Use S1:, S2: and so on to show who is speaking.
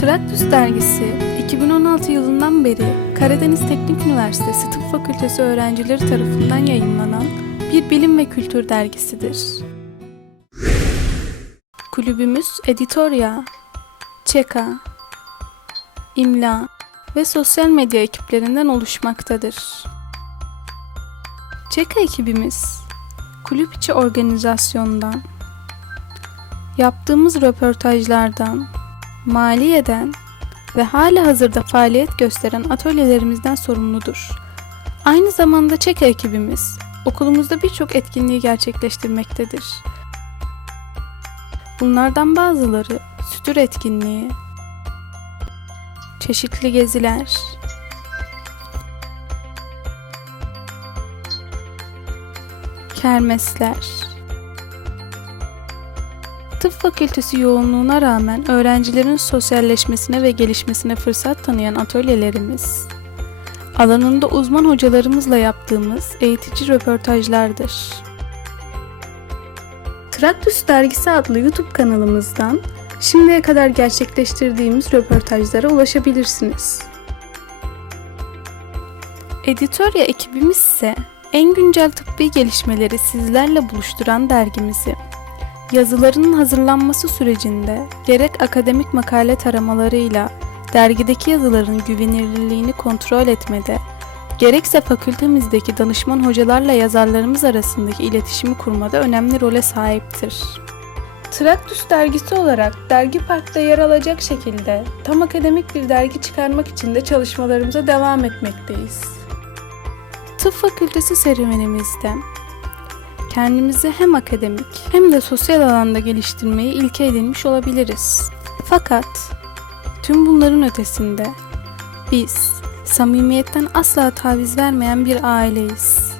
S1: Traktüs dergisi 2016 yılından beri Karadeniz Teknik Üniversitesi Tıp Fakültesi öğrencileri tarafından yayınlanan bir bilim ve kültür dergisidir. Kulübümüz Editoria, Çeka, İmla ve sosyal medya ekiplerinden oluşmaktadır. Çeka ekibimiz kulüp içi organizasyondan, yaptığımız röportajlardan, maliyeden ve hala hazırda faaliyet gösteren atölyelerimizden sorumludur. Aynı zamanda Çeka ekibimiz okulumuzda birçok etkinliği gerçekleştirmektedir. Bunlardan bazıları sütür etkinliği, çeşitli geziler, kermesler, Tıp fakültesi yoğunluğuna rağmen öğrencilerin sosyalleşmesine ve gelişmesine fırsat tanıyan atölyelerimiz, alanında uzman hocalarımızla yaptığımız eğitici röportajlardır. Traktüs Dergisi adlı YouTube kanalımızdan şimdiye kadar gerçekleştirdiğimiz röportajlara ulaşabilirsiniz. Editoria ekibimiz ise en güncel tıbbi gelişmeleri sizlerle buluşturan dergimizi yazılarının hazırlanması sürecinde gerek akademik makale taramalarıyla dergideki yazıların güvenilirliğini kontrol etmede, gerekse fakültemizdeki danışman hocalarla yazarlarımız arasındaki iletişimi kurmada önemli role sahiptir. Traktüs dergisi olarak Dergi Park'ta yer alacak şekilde tam akademik bir dergi çıkarmak için de çalışmalarımıza devam etmekteyiz. Tıp Fakültesi serüvenimizde kendimizi hem akademik hem de sosyal alanda geliştirmeyi ilke edinmiş olabiliriz. Fakat tüm bunların ötesinde biz samimiyetten asla taviz vermeyen bir aileyiz.